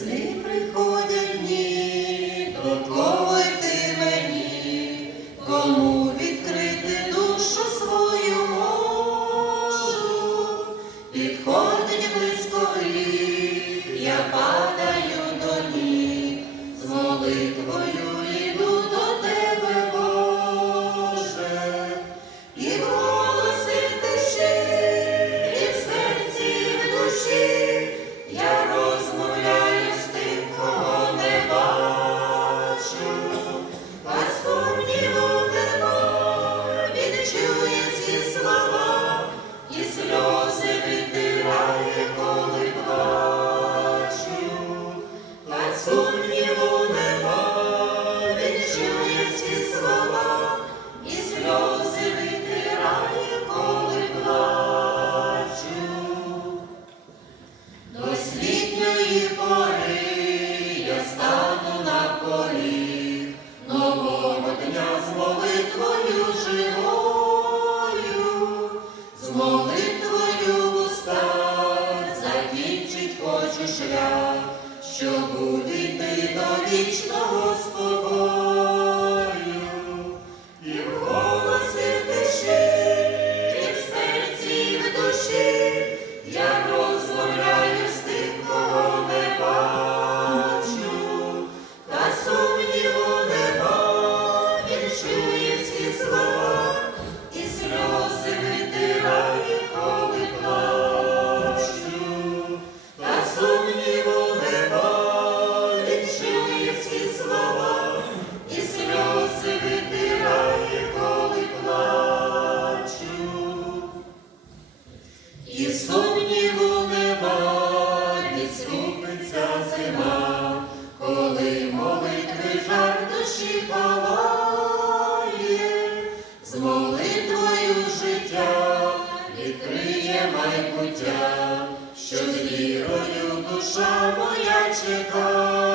Син приходить. шлях, що буде йти до вічного. душі з молитвою життя відкриє майбуття, що з вірою душа моя чекає.